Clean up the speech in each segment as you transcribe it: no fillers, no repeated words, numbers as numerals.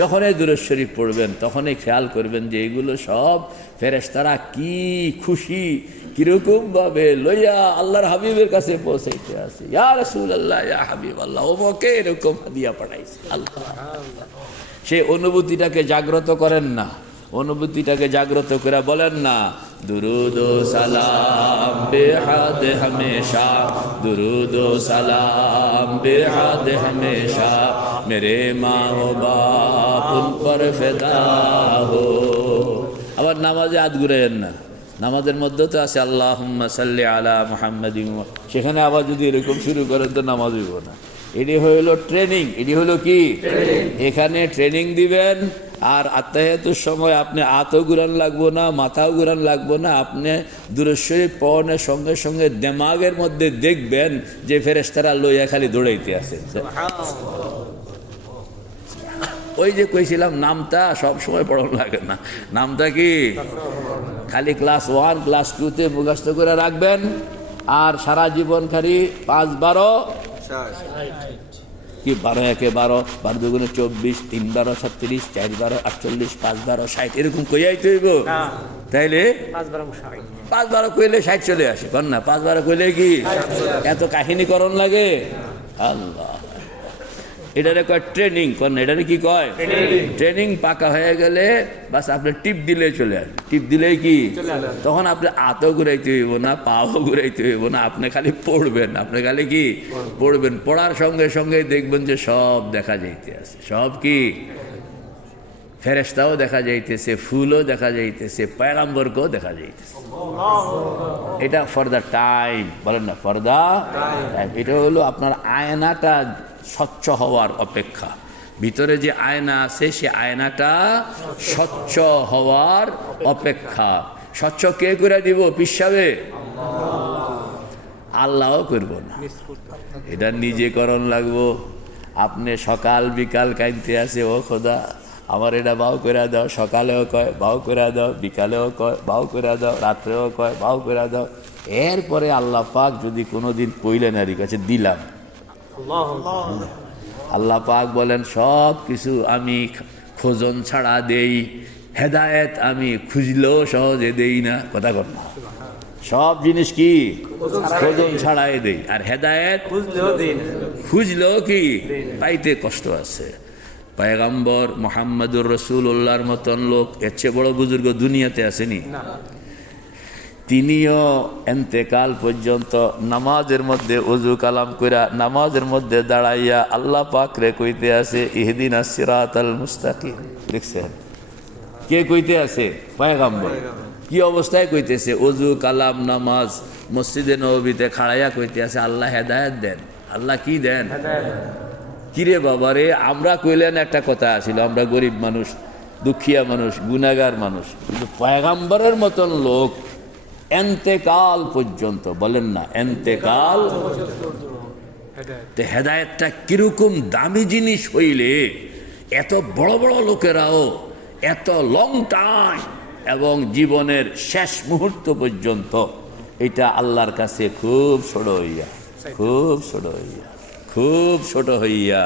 যখনই দুরূদ শরীফ পড়বেন তখনই খেয়াল করবেন যে এগুলো সব ফেরেশতারা কি খুশি কিরকমভাবে লইয়া আল্লাহর হাবিবের কাছে পৌঁছাইতে আছে। ইয়া রাসূলুল্লাহ, ইয়া হাবিবাল্লাহ, ওমকে এরকম হাদিয়া পাঠাইছে আল্লাহ। সেই অনুভূতিটাকে জাগ্রত করেন না, অনুভূতিটাকে জাগ্রত করে বলেন না, দুরুদ ও সালাম বেহাদ হমেশা, দুরুদ ও সালাম বেহাদ হমেশা, মেরে মা ও বাপ উন পর ফিদা হো। আবার নামাজে হাত ঘুরাইয়েন না, নামাজের মধ্যে তো আছে আল্লাহুম্মা সাল্লি আলা মুহাম্মাদিন, সেখানে আবার যদি এরকম শুরু করেন তো নামাজ হইব না। এটি হইল ট্রেনিং, এটি হলো কি এখানে ট্রেনিং দিবেন। আর আত্মাহিয়াতুর সময় আপনি হাতও ঘুরান লাগবো না, মাথাও ঘুরান লাগবো না, আপনি দুরূদ শরীফ পড়নের সঙ্গে সঙ্গে দিমাগের মধ্যে দেখবেন যে ফেরেশতারা লইয়া খালি দৌড়াইতে আছে। ওই যে কইছিলাম নামটা সব সময় পড়ানো লাগে না, নামটা কি খালি ক্লাস 1 ক্লাস 2-তে মুখস্থ করে রাখবেন। আর সারা জীবন খালি 5-12 কি 12-1-12, 12-2 24, 3-12 36, 4-12 48, 5-12 60 এরকম কইয়াই তো হইব। তাইলে 5-12 কইলে 60 চলে আসে, কন না 5-12 কইলে কি এত কাহিনীকরণ লাগে? আল্লাহ, এটারে কয় ট্রেনিং, কন এটারে কি কয় ট্রেনিং। পাকা হয়ে গেলে বাস আপনি টিপ দিলে চলে আসবে, টিপ দিলেই কি তখন আপনি হাতও ঘুরাইতে হইব না, পাও ঘুরাইতে হইব না, আপনি খালি পড়বেন, আপনি খালি কি পড়বেন। পড়ার সঙ্গে সঙ্গে দেখবেন যে সব দেখা যাইতে আছে, সব কি ফেরেশতাও দেখা যাইতেছে, ফুলও দেখা যাইতেছে, পয়গম্বরকেও দেখা যাইতেছে। এটা ফর দ্য টাইম, বলেন না ফর দ্য টাইম। এটা হলো আপনার আয়নাটা স্বচ্ছ হওয়ার অপেক্ষা, ভিতরে যে আয়না আছে সে আয়নাটা স্বচ্ছ হওয়ার অপেক্ষা। স্বচ্ছ কে করে দিব? পিসাবে আল্লাহও করব না, এটা নিজে করণ লাগবো। আপনি সকাল বিকাল কাইতে আছে, ও খোদা আমার এটা বাউ করে দাও, সকালেও কয় বাউ করে দাও, বিকালেও কয় বাউ করে দাও, রাত্রেও কয় বাউ করে দাও। এরপরে আল্লাহ পাক যদি কোনোদিন পইলেন আর কাছে দিলাম, আল্লাহ পাক বলেন সব কিছু আমি খোঁজন ছাড়া দেই, হেদায়েত আমি খুঁজলেও সহজে দেই না। কথা কর না, সব জিনিস কি খোঁজন ছাড়াই দেই, আর হেদায়েত খুঁজলেও কি পাইতে কষ্ট আছে। পয়গম্বর মুহাম্মদুর রাসূলুল্লাহর মতন লোক এর চেয়ে বড় বুজুর্গ দুনিয়াতে আসেনি। তিনিও এন্তেকাল পর্যন্ত নামাজের মধ্যে ওযু কালাম কইরা নামাজের মধ্যে দাঁড়াইয়া আল্লাহ পাক রে কইতে আছে ইহদিনাস সিরাতাল মুস্তাকিম। দেখছেন কে কইতে আছে? পয়গম্বর। কি অবস্থায় কইতেছে? ওযু কালাম নামাজ মসজিদে নববীতে খাড়াইয়া কইতে আছে আল্লাহ হেদায়েত দেন। আল্লাহ কি দেন? কিরে বাবারে, আমরা কইলেন একটা কথা আছিল, আমরা গরিব মানুষ, দুঃখিয়া মানুষ, গুনাহগার মানুষ, কিন্তু পয়গম্বরের মতন লোক এন্তেকাল পর্যন্ত, বলেন না এন্তেকাল, হেদায়েতটা কিরকম দামি জিনিস হইলে এত বড় বড় লোকেরাও এত লং টাইম এবং জীবনের শেষ মুহূর্ত পর্যন্ত এটা আল্লাহর কাছে খুব ছোট হইয়া, খুব ছোট হইয়া, খুব ছোট হইয়া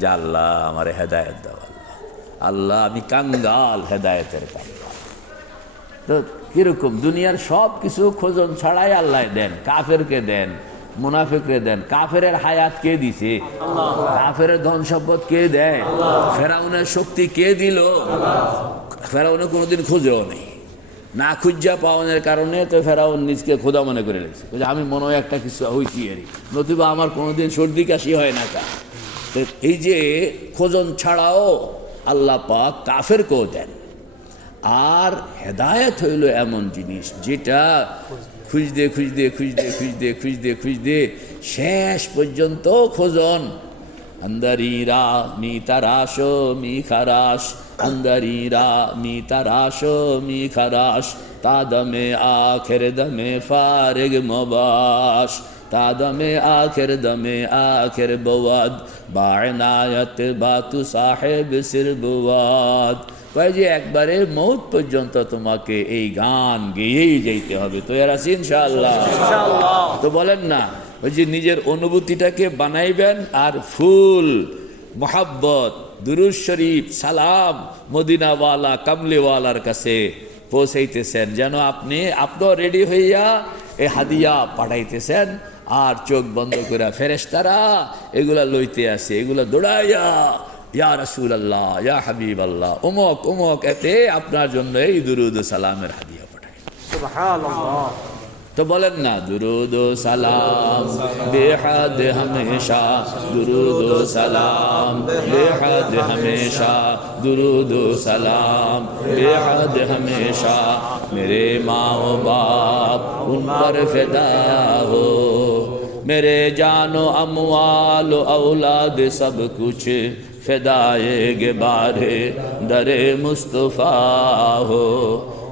যে আল্লাহ আমার হেদায়েত দাও, আল্লাহ আমি কাঙ্গাল, হেদায়েতের কাঙ্গাল। তো কিরকম দুনিয়ার সব কিছু খোঁজন ছাড়াই আল্লাহ দেন, কাফেরকে দেন, মুনাফিকরে দেন। কাফের হায়াত কে দিছে? কাফের ধন সম্পদ কে দেয়? ফেরাউনের শক্তি কে দিল? ফেরাউনে কোনোদিন খুঁজেও নেই, না খুঁজা পাওয়ানোর কারণে তো ফেরাউন নিজকে খোদা মনে করে লেগেছে, আমি মনে হয় একটা কিছু হইছি আরই, নতুবা আমার কোনোদিন সর্দি কাশি হয় না। তা এই যে খোঁজন ছাড়াও আল্লাহ পাক কাফেরকেও দেন। আর হেদায়েত হইল এমন জিনিস যেটা খুঁজতে খুঁজতে খুঁজতে খুঁজতে খুঁজতে খুঁজতে শেষ পর্যন্ত খোঁজন। अंदरीरा मी तराशो मी खराश, अंदरीरा मी तराशो मी खराश, तादमे आखिर दमे फारिग मुबाश, तादमे आखिर बवाद, बायनायत बातु साहेब सिर बवाद। কয় যে একবারে মৌত পর্যন্ত তোমাকে এই গান গেয়েই যাইতে হবে। তো এর আছে ইনশাআল্লাহ, ইনশাআল্লাহ। তো বলেন না ওই যে নিজের অনুভূতিটাকে বানাইবেন আর ফুল মোহাব্বত দুরূদ শরীফ সালাম মদিনাওয়ালা কামলিওয়ালার কাছে পৌঁছাইতেছেন, যেন আপনিও রেডি হইয়া এই হাদিয়া পাঠাইতেছেন। আর চোখ বন্ধ করে ফেরেশতারা এগুলা লইতে আসে, এগুলা দৌড়াইয়া ইয়া রাসূলুল্লাহ, ইয়া হাবিবাল্লাহ, অমুক অমুক এতে আপনার জন্য এই দুরূদ ও সালামের হাদিয়া পাঠায়। সুবহানাল্লাহ। তো বলেন না, দুরূদ ও সালাম বেহাদ হমেশা, দুরূদ ও সালাম বেহাদ হমেশা, দুরূদ ও সালাম बेहद हमेशा, मेरे माँ व बाप उन पर फिदा हो, मेरे जानो अमवाल औलाद सब कुछ फिदाए बारे दरे मुस्तफ़ा हो,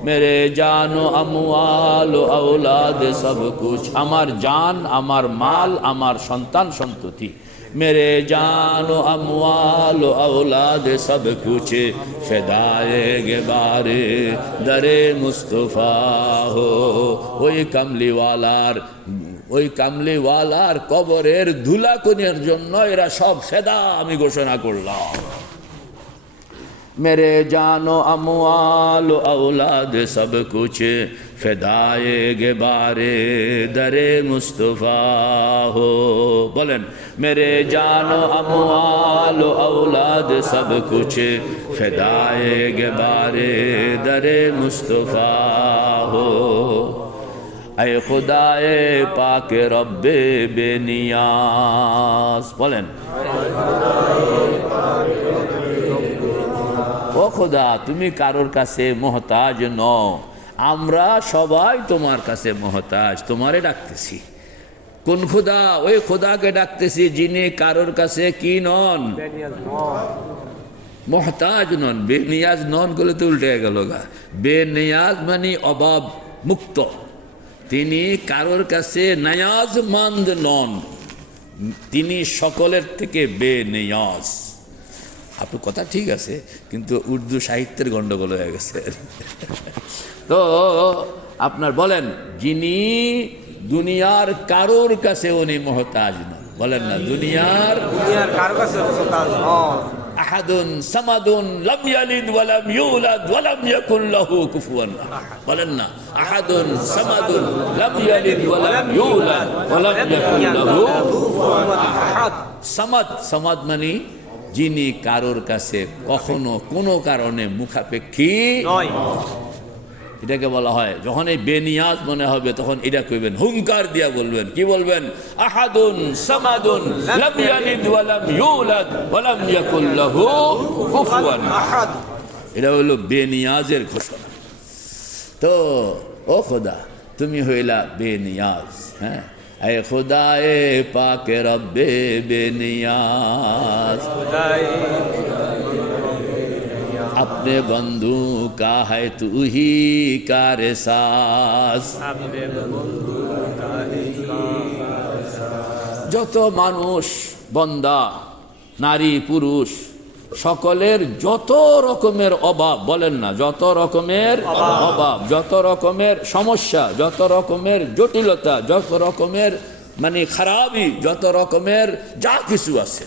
मेरे जानो अमवाल औलाद सब कुछ, अमर जान अमर माल अमर संतान संतति, मेरे जानो अमवाल औलाद सब कुछ फिदाए बारे दरे मुस्तफ़ा हो। ওই কামলিওয়ালার কবরের ধুলাকুনির জন্য এরা সব ফেদা আমি ঘোষণা করলাম। मेरे जानो अमवाल औलाद सब कुछ फिदाए बारे दरे मुस्तफ़ा हो। बोलें, मेरे जानो अमवाल औलाद सब कुछ फिदाए बारे दरे मुस्तफ़ा हो। ऐ खुदाए पाक रब्बे बेनियाज, बोलें ও খোদা তুমি কারোর কাছে মুহতাজ নও, আমরা সবাই তোমার কাছে মুহতাজ, তোমারে ডাকতেছি। কোন খোদা? ওই খোদাকে ডাকতেছি যিনি কারোর কাছে কি নন, মুহতাজ নন। বেনিয়াজ নন করলে তো উল্টে গেল গা। বেনিয়াজ মানে অভাব মুক্ত, তিনি কারোর কাছে নায়াজমন্দ নন, তিনি সকলের থেকে বেনিয়াজ। আপনার কথা ঠিক আছে, কিন্তু উর্দু সাহিত্যের গন্ডগোল হয়ে গেছে। তো আপনার বলেন, যিনি দুনিয়ার কারোর কাছে উনি মুহতাজ নন। বলেন না, দুনিয়ার কারোর কাছে মুহতাজ নন। আহাদুন সামাদুন লাম ইয়ালিদ ওয়া লাম ইউলাদ ওয়া লাম ইয়াকুল লাহু কুফুয়ান আহাদ। বলেন না, আহাদুন সামাদুন লাম ইয়ালিদ ওয়া লাম ইউলাদ ওয়া লাম ইয়াকুল লাহু কুফুয়ান আহাদ। সামাদ, সামাদ মানে যিনি কারোর কাছে কখনো কোনো কারণে মুখাপেক্ষী নয়। এটাকে বলা হয়, যখন এই বেনিয়াজ মনে হবে তখন এটা কইবেন, হুঙ্কার দিয়া বলবেন। কি বলবেন? আহাদুন সামাদুন লাম ইয়ালিদ ওয়া লাম ইউলাদ ওয়া লাম ইয়াকুল লাহু কুফুয়ান আহাদ। এটা হলো বেনিয়াজের ঘোষণা। তো ও খোদা, তুমি হইলা বেনিয়াজ। হ্যাঁ, ऐ खुदाए पाक रब्बे बेनियाज, अपने बंधु का है तू ही कार साज। যত মানুষ বন্দা নারী পুরুষ সকলের যত রকমের অভাব, বলেন না, যত রকমের অভাব, যত রকমের সমস্যা, যত রকমের জটিলতা, যত রকমের মানে খারাপই, যত রকমের যা কিছু আছে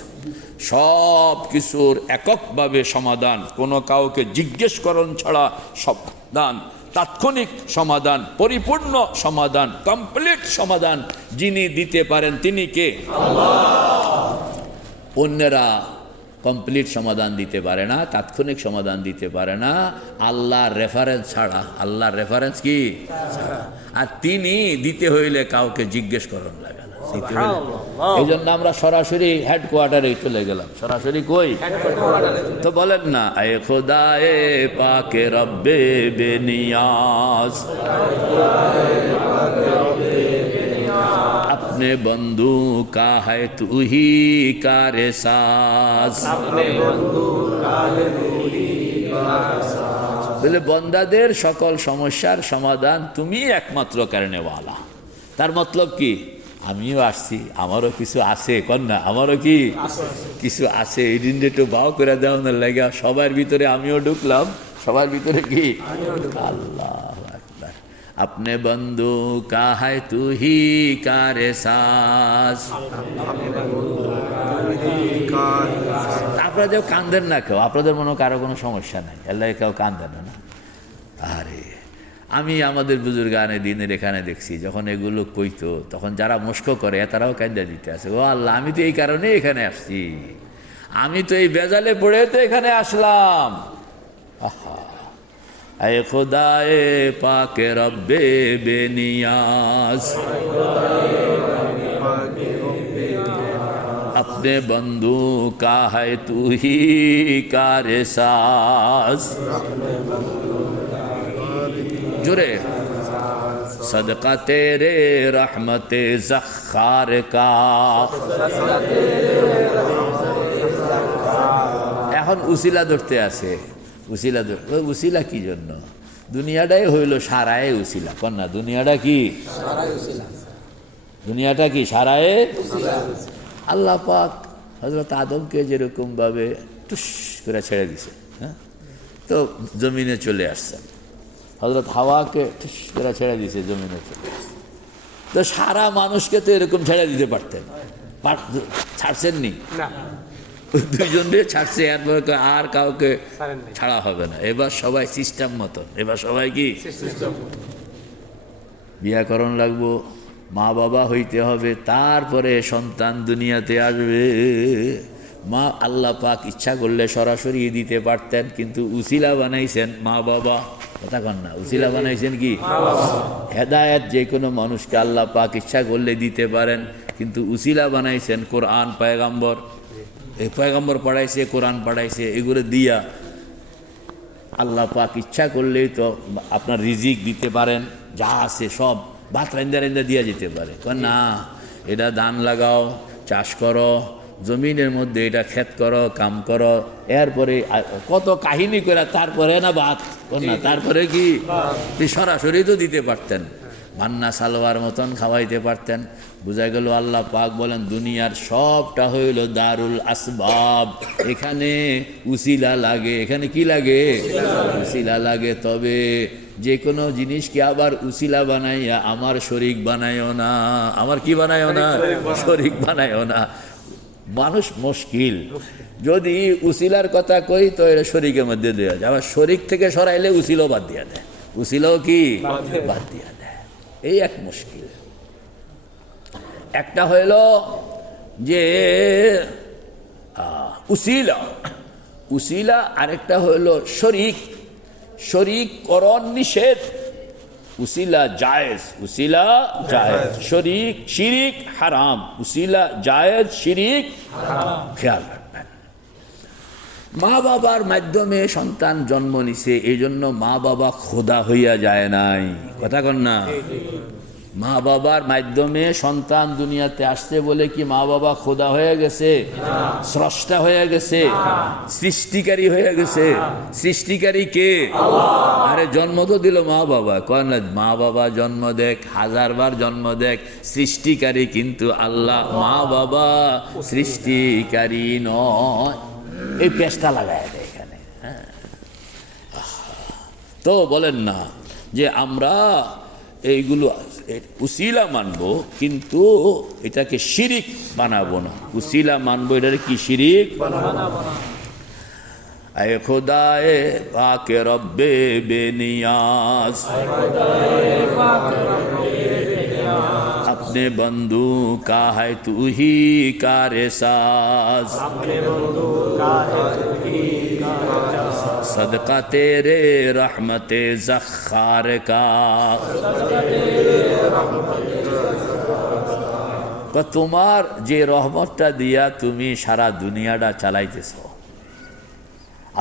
সব কিছুর এককভাবে সমাধান, কোনো কাউকে জিজ্ঞেস করণ ছাড়া সমাধান, তাৎক্ষণিক সমাধান, পরিপূর্ণ সমাধান, কমপ্লিট সমাধান যিনি দিতে পারেন তিনি কে? আল্লাহ। অন্যরা কমপ্লিট সমাধান দিতে পারে না, তাৎক্ষণিক সমাধান দিতে পারে না আল্লাহর রেফারেন্স ছাড়া। আল্লাহর রেফারেন্স কি? আর তিনি দিতে হইলে কাউকে জিজ্ঞেস করণ লাগে না। এই জন্য আমরা সরাসরি হেডকোয়ার্টারে চলে গেলাম। সরাসরি কই? তো বলেন না, এ খোদায়ে পাকে রব্বে বেনিয়াজ, अपने बंधु का है तू ही कार साज। বলে বন্দাদের সকল সমস্যার সমাধান তুমি একমাত্র কারণেওয়ালা। তার মতলব কি? আমিও আসছি, আমারও কিছু আছে, কন্যা আমারও কি কিছু আছে। এই দিনটা একটু বাও করে দেওয়া লাগে, সবার ভিতরে আমিও ঢুকলাম, সবার ভিতরে কি? আল্লাহ আকবার। अपने बंधु का है तू ही कारे सास। আপনারা কেউ কান্দেন না, কেউ আপনাদের মনে কারো কোনো সমস্যা নাই, আল্লাহ কেউ কান্দেন না। আরে আমি আমাদের বুজুর্গানে দিনের এখানে দেখছি যখন এগুলো কইতো তখন যারা মুস্ক করে তারাও কান্দা দিতে আছে, ও আল্লাহ আমি তো এই কারণে এখানে আসছি, আমি তো এই বেজালে পড়ে তো এখানে আসলাম। আহা ऐ खुदाए पाके रब्बे बेनियाज, अपने बंधु का है तू ही कारे साज। जुरे सदका तेरे रहमते ज़ख़्ख़ार का। এখন উসিলা ধরতে আছে, উসিলা উসিলা কি জন্য? দুনিয়াটাই হইল সারায়ে উসিলা, কন্যা দুনিয়াটা কি? দুনিয়াটা কি সারায়ে? আল্লাহ পাক হযরত আদমকে যেরকম ভাবে টুস করে ছেড়ে দিছে, হ্যাঁ, তো জমিনে চলে আসছেন। হযরত হাওয়াকে টুস করে ছেড়ে দিছে, জমিনে চলে আসছে। তো সারা মানুষকে তো এরকম ছেড়ে দিতে পারতেন, ছাড়ছেন নি? দুইজনকে ছাড়ছে, এরপর আর কাউকে ছাড়া হবে না। এবার সবাই সিস্টেম মতন, এবার সবাই কি বিয়াকরণ লাগবো, মা বাবা হইতে হবে, তারপরে সন্তান দুনিয়াতে আসবে। মা আল্লাহ পাক ইচ্ছা করলে সরাসরি দিতে পারতেন, কিন্তু উসিলা বানাইছেন মা বাবা। কথা কন না, উসিলা বানাইছেন কি? হেদায়েত যে কোনো মানুষকে আল্লাহ পাক ইচ্ছা করলে দিতে পারেন, কিন্তু উসিলা বানাইছেন কোরআন, পয়গম্বর। এই পয়গম্বর পড়াইছে, কোরআন পড়াইছে, এগুলো দিয়া আল্লাহ পাক ইচ্ছা করলেই তো আপনার রিজিক দিতে পারেন, যা আছে সব ভাত রান্দা রান্দা দিয়া যেতে পারে। না, এটা ধান লাগাও, চাষ করো, জমিনের মধ্যে এটা ক্ষেত করো, কাম করো, এরপরে কত কাহিনী করে তারপরে না ভাত, না তারপরে কি সরাসরি তো দিতে পারতেন, মান্না সালোয়ার মতন খাওয়াইতে পারতেন। বোঝা গেল আল্লাহ পাক বলেন দুনিয়ার সবটা হইল দারুল আসবাব, এখানে উসিলা লাগে। এখানে কি লাগে? উসিলা লাগে। তবে যে কোনো জিনিসকে আবার উসিলা বানাইয়া আমার শরীক বানাইও না। আমার কি বানাইও না? শরীক বানাইও না। মানুষ মুশকিল, যদি উসিলার কথা কই তো এটা শরীকের মধ্যে দেওয়া যায়, আবার শরীক থেকে সরাইলে উসিলাও বাদ দিয়া দেয়, উসিলাও কি বাদ দিয়া দেয়। এই এক মুশকিল। একটা হইল যে উসিলা, উসিলা, আরেকটা হইল শরীক। শরীক করণ নিষেধ, উসিলা জায়েজ, উসিলা জায়েজ। শরীক শিরিক হারাম, উসিলা জায়েজ, শিরিক হারাম। খেয়াল রাখবেন। মা বাবার মাধ্যমে সন্তান জন্ম নিছে, এই জন্য মা বাবা খোদা হইয়া যায় নাই। কথা কন না? মা বাবার মাধ্যমে সন্তান দুনিয়াতে আসছে বলে কি মা বাবা খোদা হয়ে গেছে? স্রষ্টা হয়ে গেছে, সৃষ্টিকারী হয়ে গেছে। সৃষ্টিকারী কে? আরে জন্ম তো দিল মা বাবা। কয় না মা বাবা জন্ম দেখ, হাজারবার জন্ম দেখ, সৃষ্টিকারী কিন্তু আল্লাহ, মা বাবা সৃষ্টিকারী নয়। এই পেশটা লাগায় দেয় এখানে। তো বলেন না যে আমরা এইগুলো উসিলা মানবো, কিন্তু এটাকে শিরিক বানাবো না। উসিলা মানবো, এটাকে কি শিরিক বানাবো না। ऐ खुदाए पाके रब्बे बेनियाज, अपने बंधु का है तू ही कारे साज, सदका तेरे रहमते ज़ख़्ख़ार का। তোমার যে রহমতটা দিয়া তুমি সারা দুনিয়াটা চালাইতেছ,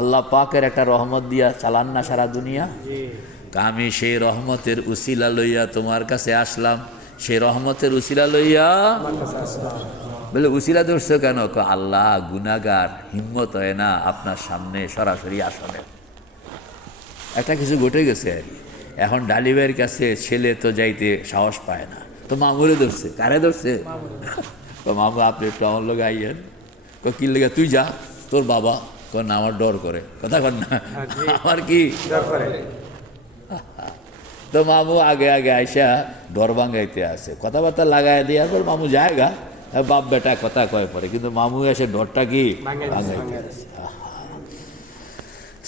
আল্লাহ পাকের একটা রহমত দিয়া চালান না সারা দুনিয়া। আমি সেই রহমতের উসিলা লইয়া তোমার কাছে আসলাম, সেই রহমতের উসিলা লইয়া। বলে উসিলা ধরছো কেন? আল্লাহ গুনাহগার, হিম্মত হয় না আপনার সামনে সরাসরি আসলে। একটা কিছু ঘটে গেছে আর কি। এখন ডালিবের কাছে ছেলে তো যাইতে সাহস পায় না, তো মামুরে ধরছে। কারে ধরছে? মামু আপনি একটু আমার লোক আইয়েন। কি লেগে? তুই যা, তোর বাবা। না আমার ডর করে। কথা কর না, আমার কি তো মামু আগে আগে আইসা ডর ভাঙাইতে আসে, কথাবার্তা লাগাই দেওয়ার পর মামু জায়গা বাপ বেটা কথা কয় পরে, কিন্তু মামু এসে ডরটা কি ভাঙাইতে আসে।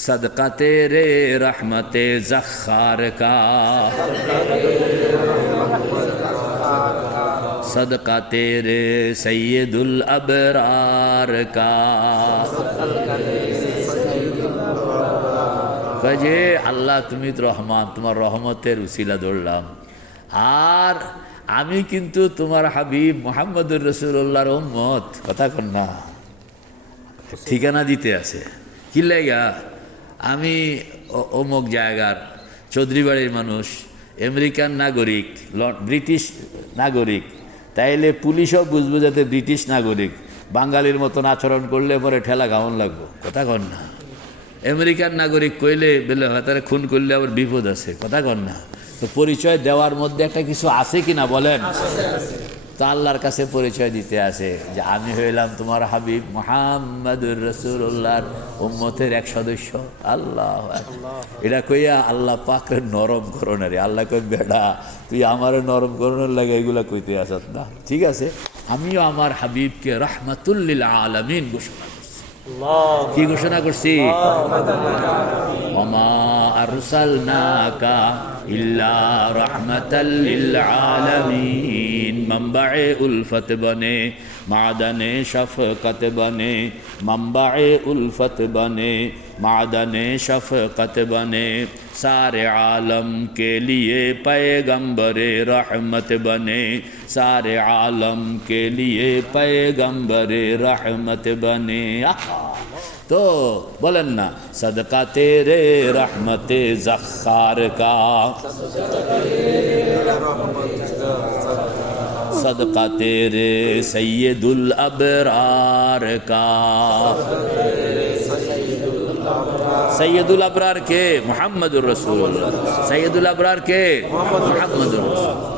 सदका तेरे रहमते ज़ख़्ख़ार का, सदका तेरे सैयदुल अबरार का। যে আল্লাহ তুমি তো রহমান, তোমার রহমতের উসিলা ধরলাম, আর আমি কিন্তু তোমার হাবিব মুহাম্মদুর রাসূলুল্লাহর উম্মত। কথা কন না, ঠিকানা দিতে আছে কি লাগা, আমি অমুক জায়গার চৌধুরী বাড়ির মানুষ, আমেরিকান নাগরিক, ব্রিটিশ নাগরিক, তাইলে পুলিশও বুঝবো যাতে ব্রিটিশ নাগরিক। বাঙালির মতন আচরণ করলে পরে ঠেলা গাউন লাগবো। কথা কন না, আমেরিকান নাগরিক কইলে বেলে হয় তারা খুন করলে আবার বিপদ আছে। কথা কন না, তো পরিচয় দেওয়ার মধ্যে একটা কিছু আছে কিনা বলেন। তো আল্লাহর কাছে পরিচয় দিতে আছে যে আমি হইলাম তোমার হাবিব মুহাম্মাদুর রাসূলুল্লাহর উম্মতের এক সদস্য। আল্লাহ এটা কইয়া আল্লাহ পাকের নরম করোনা রে। আল্লাহ কই বেটা তুই আমার নরম করোনার লাগে এগুলা কইতে আসত না, ঠিক আছে। আমিও আমার হাবিবকে রাহমাতুল লিল আলামিন ঘোষণা করছি। কি ঘোষণা করছি? ওমা আরসালনাকা ইল্লা রাহমাতাল লিল আলামিন। मंबाए उल्फत बने, मादने शफ़क़त बने, मंबाए उल्फत बने, मादने शफ़क़त बने, सारे आलम के लिए पैगंबरे रहमत बने, सारे आलम के लिए पैगंबरे रहमत बने। तो बोलन ना, सदका तेरे रहमते ज़ख़्ख़ार का, सदका तेरे सैयदुल अबरार का। सैयदुल अबरार के मुहम्मदुर रसूलुल्लाह, सैयदुल अबरार के मुहम्मदुर रसूलुल्लाह।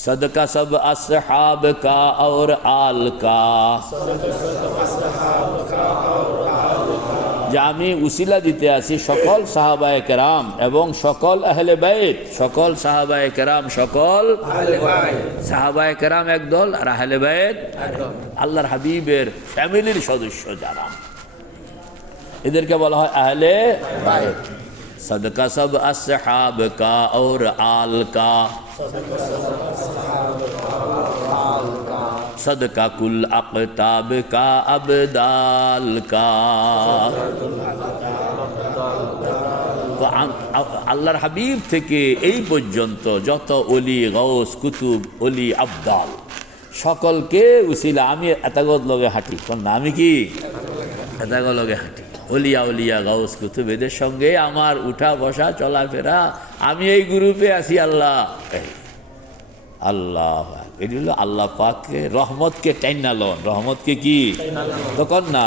सदका सब असहाब का और आल का, যে আমি উসিলা দিতে আছি সকল সাহাবায়ে কেরাম এবং সকল আহলে বাইত। সকল সাহাবায়ে কেরাম, সকল সাহাবায়ে কেরাম একদল আর আহলে বাইত আল্লাহর হাবিবের ফ্যামিলির সদস্য যারা, এদেরকে বলা হয় আহলে বাইত। सदका सब असहाब का और आल का, सदका कुल अक़ताब का अबदाल का। তো আল্লাহর হাবিব থেকে এই পর্যন্ত যত অলি গৌস কুতুব অলি আবদাল সকলকে উসিলা আমি এতাগত লগে হাঁটি। না আমি কি এতাগত লগে হাঁটি? অলিয়া উলিয়া গাউস কুতুব এদের সঙ্গে আমার উঠা বসা চলাফেরা, আমি এই গ্রুপে আছি। আল্লাহ আল্লাহ এটি হলো আল্লাহ পাককে রহমতকে টাইনা লন। রহমতকে কি তখন না,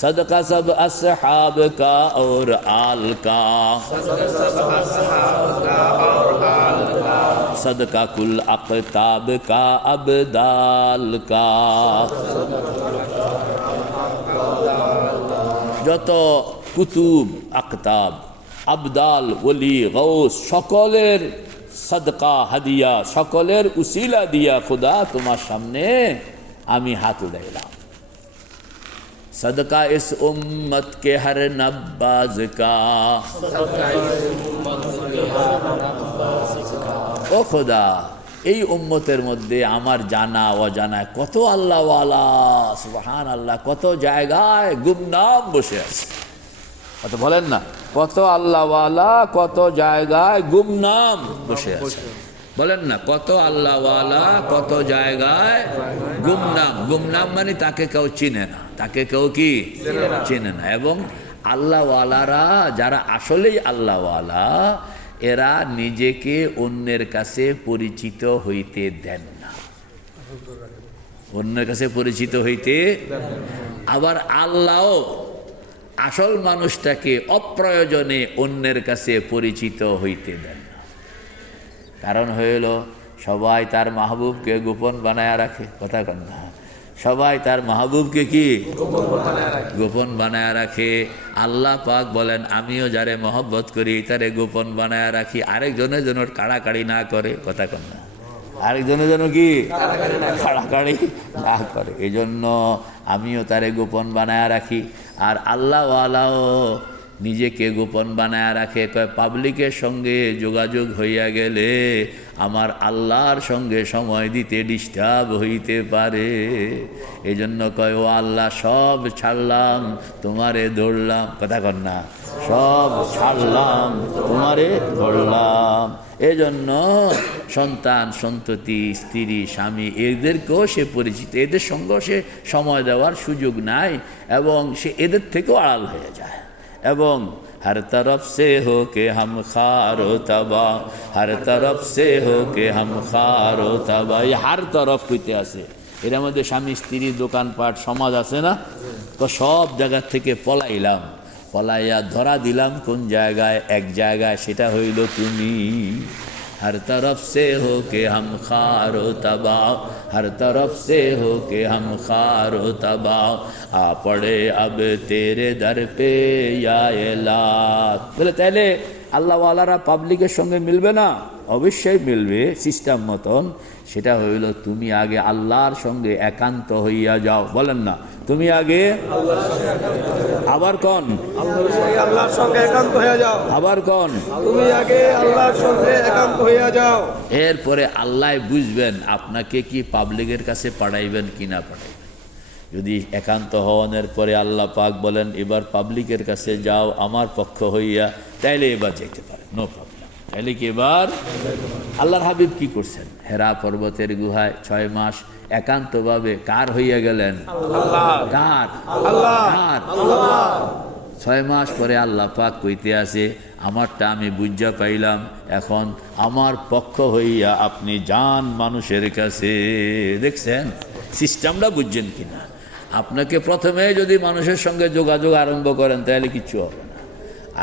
सदका सब असहाब का और आल का, सदका कुल अक़ताब का अबदाल का। যত কুতুব আকতাব আবদাল ওলি গৌস সকলের সদকা হাদিয়া, সকলের উসিলা দিয়া খুদা তোমার সামনে আমি হাত উঠাইলাম। सदका इस उम्मत के हर नब्बाज का, ও খোদা এই উম্মতের মধ্যে আমার জানা অজানা কত আল্লাহওয়ালা, সুবহান আল্লাহ, কত জায়গায় গুমনাম বসে আছে। কত বলেন না, কত আল্লাহওয়ালা কত জায়গায় গুমনাম বসে আছে। বলেন না, কত আল্লাহওয়ালা কত জায়গায় গুমনাম। গুমনাম মানে তাকে কেউ চিনে না, তাকে কেউ কি চিনে না। এবং আল্লাহওয়ালারা যারা আসলেই আল্লাহওয়ালা, এরা নিজেকে অন্যের কাছে পরিচিত হইতে দেন না, অন্যের কাছে পরিচিত হইতে। আবার আল্লাহ আসল মানুষটাকে অপ্রয়োজনে অন্যের কাছে পরিচিত হইতে দেন না। কারণ হইল সবাই তার মাহবুবকে গোপন বানায় রাখে। কথা কন না, সবাই তার মাহবুবকে কি গোপন বানায় রাখে। আল্লাহ পাক বলেন আমিও যারে মহব্বত করি তারে গোপন বানায় রাখি, আরেকজনের জন্য কাড়াকাড়ি না করে, কথা কন না, আরেকজনের জন্য কি কাড়াকাড়ি না করে, এই জন্য আমিও তারে গোপন বানায় রাখি। আর আল্লাহওয়ালাও নিজেকে গোপন বানায় রাখে, কয় পাবলিকের সঙ্গে যোগাযোগ হইয়া গেলে আমার আল্লাহর সঙ্গে সময় দিতে ডিস্টার্ব হইতে পারে। এই জন্য কয় ও আল্লাহ সব ছাড়লাম তোমারে ধরলাম, কথা কন না, সব ছাড়লাম তোমারে ধরলাম। এজন্য সন্তান সন্ততি স্ত্রী স্বামী এদেরকেও সে পরিচিত, এদের সঙ্গেও সে সময় দেওয়ার সুযোগ নাই এবং সে এদের থেকেও আড়াল হয়ে যায়। এবং हर तरफ से हो के हम खारो तबा, हर तरफ से हो के हम खारो तबा, এই হার তরফ হইতে আছে। এর মধ্যে স্বামী স্ত্রী দোকানপাট সমাজ আছে না, তো সব জায়গা থেকে পলাইলাম, পলাইয়া ধরা দিলাম কোন জায়গায়, এক জায়গায়, সেটা হইল তুমি। हर तरफ से हो के हम खारो तबाह, हर तरफ से हो के हम खारो तबाह, आ पड़े अब तेरे दर पे या इलाह। বলে তাহলে আল্লাহওয়ালারা পাবলিকের সঙ্গে মিলবে না? অবশ্যই মিলবে সিস্টেম মতন। সেটা হইল তুমি আগে আল্লাহর সঙ্গে একান্ত হইয়া যাও, বলেন না, তুমি আগে আবার কন আল্লাহর সঙ্গে একান্ত হয়ে যাও, আবার কন তুমি আগে আল্লাহর সঙ্গে একান্ত হইয়া যাও। এরপরে আল্লাহ বুঝবেন আপনাকে কি পাবলিকের কাছে পাঠাইবেন কি না পাঠাইবেন। যদি একান্ত হওয়ানোর পরে আল্লাহ পাক বলেন এবার পাবলিকের কাছে যাও আমার পক্ষ হইয়া, তাইলে এবার যেতে পারে, নো প্রবলেম। তাইলে কি এবার আল্লাহর হাবিব কি করছেন? হেরা পর্বতের গুহায় 6 মাস একান্তভাবে কার হইয়া গেলেন? কার? কার? 6 মাস পরে আল্লাহ পাক কইতে আছে আমারটা আমি বুঝা পাইলাম, এখন আমার পক্ষ হইয়া আপনি যান মানুষের কাছে। দেখছেন সিস্টেমটা বুঝছেন কিনা? আপনাকে প্রথমে যদি মানুষের সঙ্গে যোগাযোগ আরম্ভ করেন তাহলে কিচ্ছু হবে না।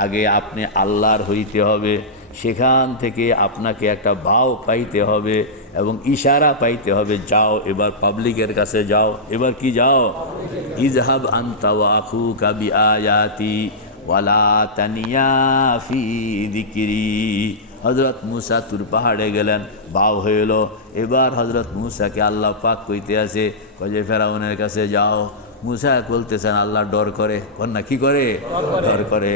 আগে আপনি আল্লাহর হইতে হবে, সেখান থেকে আপনাকে একটা ভাও পাইতে হবে এবং ইশারা পাইতে হবে, যাও এবার পাবলিকের কাছে যাও। এবার কি যাও? ইজহাব আনতা ওয়া আখুকা বিআয়াতি ওয়ালা তানিয়া ফি যিকরি। হযরত মুসা তুর পাহাড়ে গেলেন, ভাও হইল। এবার হযরত মুসাকে আল্লাহ পাক কইতে আছে কয়ে ফেরাউনের কাছে যাও। মুসা বলতেছেন আল্লাহ ডর করে, কন্যা কি করে? ডর করে।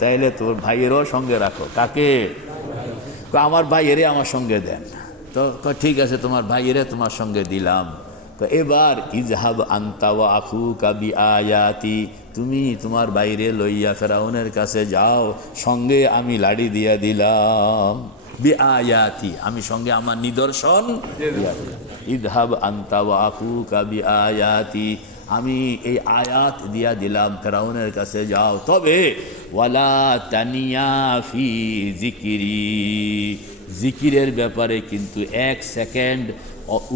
তাইলে তোর ভাইয়েরও সঙ্গে রাখো। কাকে? আমার ভাইয়েরে আমার সঙ্গে দেন। তো ঠিক আছে তোমার ভাইয়েরে তোমার সঙ্গে দিলাম। এবার ইজহাব আনতা ওয়া আখুকা বিআয়াতি, তুমি তোমার বাইরে লইয়া ফেরাউনের কাছে যাও, সঙ্গে আমি লাড়ি দিয়া দিলাম। বিআয়াতি, আমি সঙ্গে আমার নিদর্শন দিয়া দিলাম। ইজহাব আনতা ওয়া আখুকা বিআয়াতি, আমি এই আয়াত দিয়া দিলাম, ফেরাউনের কাছে যাও। তবে ওয়ালা তানিয়া ফি যিকরি, জিকিরের ব্যাপারে কিন্তু 1 সেকেন্ড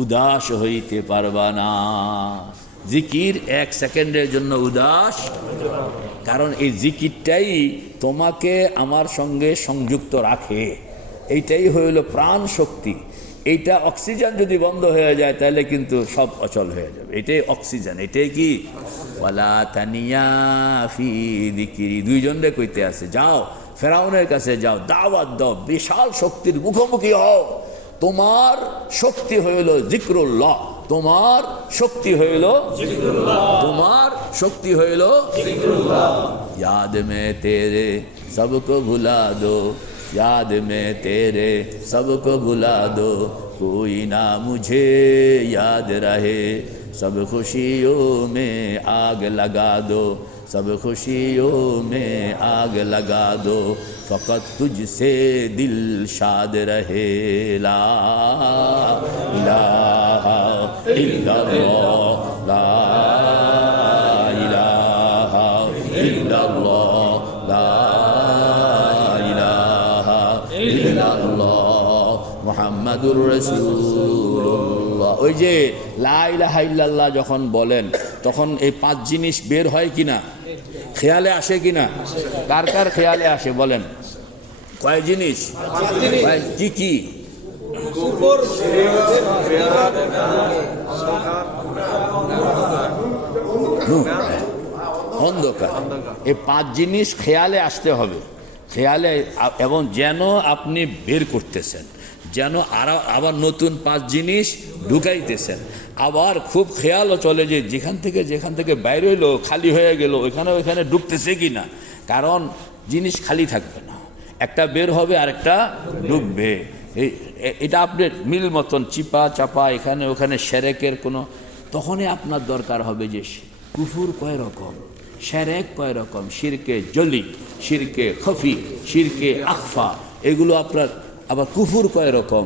উদাস হইতে পারবা না। জিকির 1 সেকেন্ডের জন্য উদাস, কারণ এই জিকিরটাই তোমাকে আমার সঙ্গে সংযুক্ত রাখে। এইটাই হইল প্রাণ শক্তি। এইটা অক্সিজেন যদি বন্ধ হয়ে যায় তাহলে কিন্তু সব অচল হয়ে যাবে। এটাই অক্সিজেন, এটাই কি? ওয়ালা তানিয়া ফি যিকরি, দুইজনে কইতে আছে যাও ফেরাউনের কাছে যাও, দাওয়াত দাও, বিশাল শক্তির মুখোমুখি হও। তোমার শক্তি হইল জিক্রুল্লাহ, তোমার শক্তি হইল জিক্রুল্লাহ, তোমার শক্তি হইল জিক্রুল্লাহ। याद में तेरे सबको भुला दो, याद में तेरे सबको भुला दो, कोई ना मुझे याद रहे, सब खुशियों में आग लगा दो, सब खुशियों में आग लगा दो, फ़क़त तुझसे दिल शाद रहे, ला इलाहा इल्लल्लाह, ला इलाहा इल्लल्लाह, ला इलाहा इल्लल्लाह, মুহাম্মাদুর রাসূলুল্লাহ। ওই যে লা ইলাহা ইল্লাল্লাহ যখন বলেন তখন এই 5 জিনিস বের হয় কিনা? খেয়ালে আসে কিনা? কার কার খেয়ালে আসে বলেন? কয় জিনিস? কি কি? কুফর, শিরক, বিদআত, নূর, অন্ধকার। এই 5 জিনিস খেয়ালে আসতে হবে, খেয়ালে, এবং যেন আপনি বের করতেছেন, যেন আবার নতুন 5 জিনিস ঢুকাইতেছেন। আবার খুব খেয়ালও চলে যে যেখান থেকে বাইরে হইলো খালি হয়ে গেল, ওইখানে ঢুকতেছে কি না, কারণ জিনিস খালি থাকবে না, একটা বের হবে আর একটা ঢুকবে। এটা আপনার মিল মতন চিপা চাপা এখানে ওখানে শিরকের কোনো, তখনই আপনার দরকার হবে যে কুফুর কয় রকম, শিরক কয় রকম, শিরকে জলি, শিরকে খফি, শিরকে আখফা, এগুলো আপনার, আবার কুফুর কয় রকম,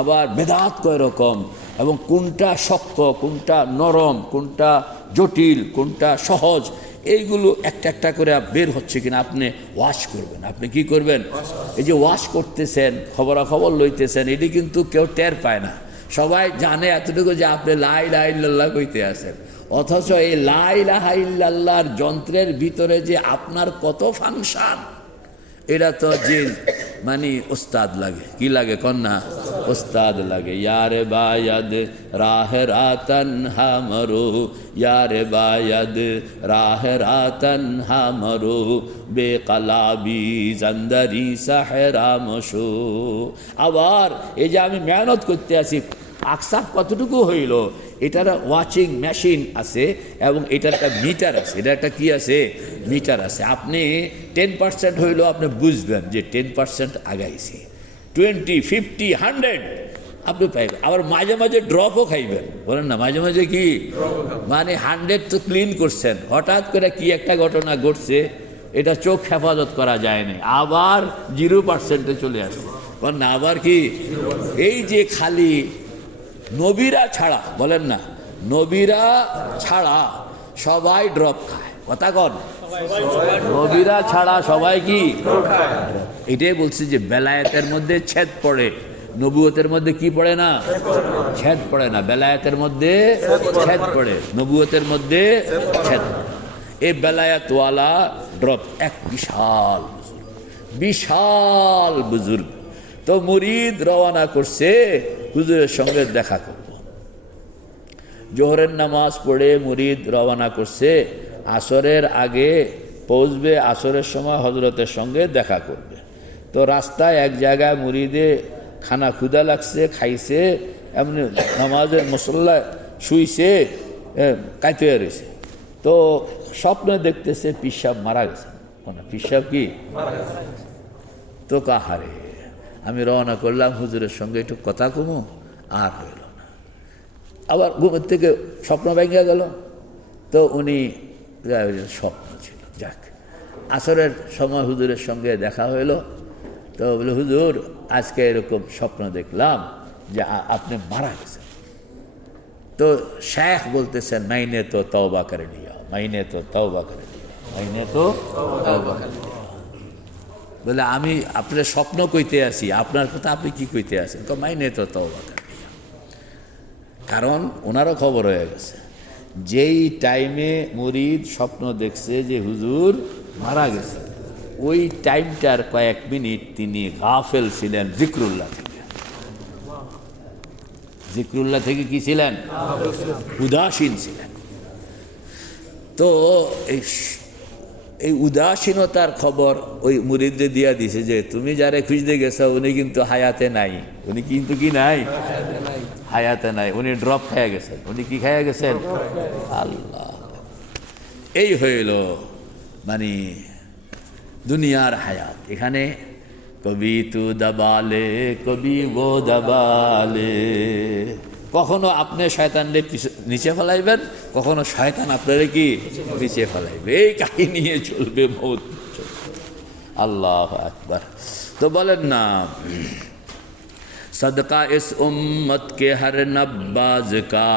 আবার বেদাত কয় রকম, এবং কোনটা শক্ত, কোনটা নরম, কোনটা জটিল, কোনটা সহজ, এইগুলো একটা একটা করে বের হচ্ছে কিনা আপনি ওয়াশ করবেন। আপনি কি করবেন? এই যে ওয়াশ করতেছেন, খবরাখবর লইতেছেন, এটি কিন্তু কেউ টের পায় না। সবাই জানে এতটুকু যে আপনি লা ইলাহা ইল্লাল্লাহ কইতে আছেন, অথচ এই লা ইলাহা ইল্লাল্লাহর যন্ত্রের ভিতরে যে আপনার কত ফাংশন, এটা তো যে মানে ওস্তাদ লাগে, কি লাগে কন্যা, ওস্তাদ লাগে। ইয়ারে বায়াদ রাহ রাতন হামরো, ইয়ারে বায়াদ রাহ রাতন হামরো, বেকলাবি জন্দরি সাহরা মশো। আবার এই যে আমি মেহনত করতে আছি, আকসার কতটুকু হইল, এটার ওয়াচিং মেশিন আছে এবং এটার একটা মিটার আছে, এটা একটা কি আছে, মিটার আছে। আপনি 10% হইলেও আপনি বুঝবেন যে 10% আগাইছে, 20, 50, 100 আপনি পাইবেন। আবার মাঝে মাঝে ড্রপও খাইবেন, বলেন না, মাঝে মাঝে কি মানে 100 তো ক্লিন করছেন, হঠাৎ করে কি একটা ঘটনা ঘটছে, এটা চোখ হেফাজত করা যায় না, আবার 0%-এ চলে আসছে, বলেন না, আবার কি। এই যে খালি নবীরা ছাড়া, বলেন না, নবীরা ছাড়া সবাই ড্রপ খায়, কথা কন, নবীরা ছাড়া সবাই কি, এটাই বলছি যে বেলায়েতের মধ্যে ছেদ পড়ে, নবুয়তের মধ্যে কি পড়ে না, ছেদ পড়ে না। বেলায়েতের মধ্যে ছেদ পড়ে, নবুয়তের মধ্যে ছেদ পড়ে। এই বেলায়েতওয়ালা ড্রপ এক বিশাল বিশাল বুজুর্গ। তো মুরিদ রওনা করছে হুজুরের সঙ্গে দেখা করব। জোহরের নামাজ পড়ে মুরিদ রওনা করছে, আসরের আগে পৌঁছবে, আসরের সময় হজরতের সঙ্গে দেখা করবে। তো রাস্তায় এক জায়গায় মুরিদে খানা ক্ষুধা লাগছে, খাইছে, এমনি নামাজের মুসল্লায় শুইছে, কাইতে রয়েছে। তো স্বপ্নে দেখতেছে পিসাব মারা গেছে, পিসাব কি, তো কাহারে আমি রওনা করলাম হুজুরের সঙ্গে একটু কথা কমো, আর হইল না। আবার ঘুমের থেকে স্বপ্ন ভেঙে গেল, তো উনি স্বপ্ন ছিল, যাক আসরের সময় হুজুরের সঙ্গে দেখা হইল। তো বলে, হুজুর আজকে এরকম স্বপ্ন দেখলাম যে আপনি মারা গেছেন। তো শেখ বলতেছেন, মাইনে তো তওবা করে নিও, মাইনে তো তওবা করে নিও, মাইনে তো তওবা করে নিও। বলে, আমি আপনার স্বপ্ন কইতে আসি, আপনার কথা আপনি কি কইতে আসেন? তো মাইনে তো তওবা করে নিও। কারণ ওনারও খবর হয়ে গেছে, যেই টাইমে মুরিদ স্বপ্ন দেখছে যে হুজুর মারা গেছে, ওই টাইমটার কয়েক মিনিট তিনি গাফেল ছিলেন জিক্রুল্লাহ থেকে। জিক্রুল্লাহ থেকে কি ছিলেন? উদাসীন ছিলেন। তো এই উদাসীনতার খবর ওই মুরিদে দিয়া দিছে যে তুমি যারে খুঁজতে গেছো উনি কিন্তু হায়াতে নাই, উনি কিন্তু কি নাই, হায়াতে নাই, উনি ড্রপ খেয়ে গেছেন। উনি কি খেয়ে গেছেন? আল্লাহ। এই হইল মানে দুনিয়ার হায়াত। এখানে কবি তু দাবালে কবি ও দাবালে, কখনো আপনি শয়তানরে নিচে ফেলাইবেন, কখনো শয়তান আপনারে কি নিচে ফেলাইবে। এই কাহিনী নিয়ে চলবে মৌত। আল্লাহু আকবার। তো বলেন না, सदका इस उम्मत के हर नब्बाज का,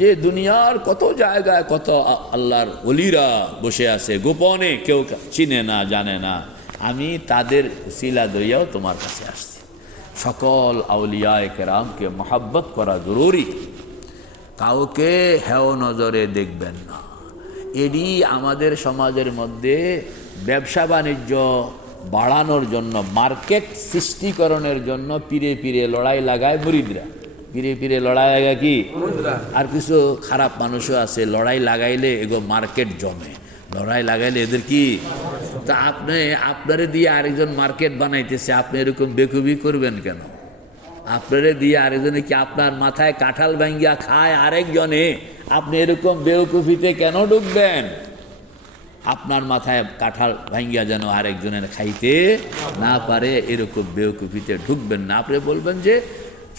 যে দুনিয়ার কত জায়গায় কত আল্লাহর ওলিরা বসে আছে, গোপনে কেউ চিনে না জানে না, আমি তাদের উসিলা দইয়াও তোমার কাছে আসছি। সকল আউলিয়ায়ে কেরামকে মহাব্বত করা জরুরি, কাউকে হেও নজরে দেখবেন না। এটি আমাদের সমাজের মধ্যে ব্যবসা বাণিজ্য বাড়ানোর জন্য, মার্কেট সৃষ্টিকরণের জন্য পীরে পীরে লড়াই লাগায় মুরিদরা। পীরে পীরে লড়াই লাগায় কি? আর কিছু খারাপ মানুষও আছে, লড়াই লাগাইলে এগো মার্কেট জমে, লড়াই লাগাইলে এদের কি। তা আপনি আপনারে দিয়ে আরেকজন মার্কেট বানাইতেছে, আপনি এরকম বেকুবি করবেন কেন? আপনারে দিয়ে আরেকজনে কি আপনার মাথায় কাঁঠাল ভাঙ্গিয়া খায় আরেকজনে, আপনি এরকম বেউকুফিতে কেন ঢুকবেন? আপনার মাথায় কাঁঠাল ভাঙ্গিয়া যেন আরেকজনের খাইতে না পারে, এরকম বেউকুফিতে ঢুকবেন না। আপনি বলবেন যে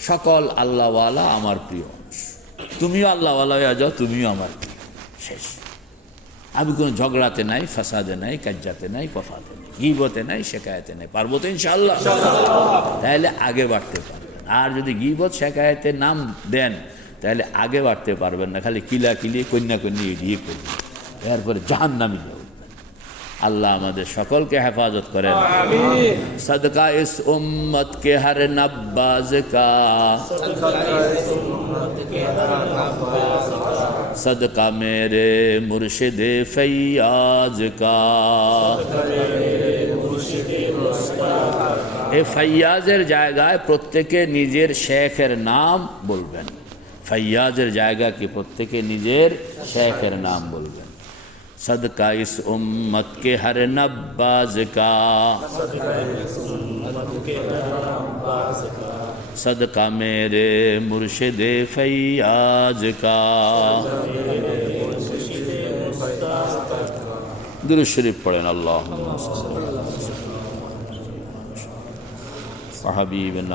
সকল আল্লাহওয়ালা আমার প্রিয়, তুমিও আল্লাহওয়ালা হয়ে যাও, তুমিও আমার প্রিয়, শেষ। আমি কোনো ঝগড়াতে নাই, ফাসাদে নাই, কাজ্জাতে নাই, কফাতে নাই, গীবতে নাই, শেখায়েতে নাই। পারবো তো ইনশাআল্লাহ? তাহলে আগে বাড়তে পারবেন। আর যদি গীবত শেখায়েতে নাম দেন তাহলে আগে বাড়তে পারবেন না, খালি কিলাকিলি কন্যা কন্যা এড়িয়ে করবেন, এরপরে জাহান্নামে যাবেন। আল্লাহ আমাদের সকলকে হেফাজত করেন। সদকা ইস উম্মত কে হর নব্বাজ কা, সদকা মেরে মুর্শিদে ফৈয়াজ কা। এই ফৈয়াজের জায়গায় প্রত্যেকে নিজের শেখের নাম বলবেন। ফৈয়াজের জায়গা কি প্রত্যেকে নিজের শেখের নাম বলবেন। सदका इस उम्मत के हर नब्बाज का, सदका मेरे मुर्शिद फैयाज का। दुरूद शरीफ पढ़ें। अल्लाहुम्मा सल्ली अला हबीबिना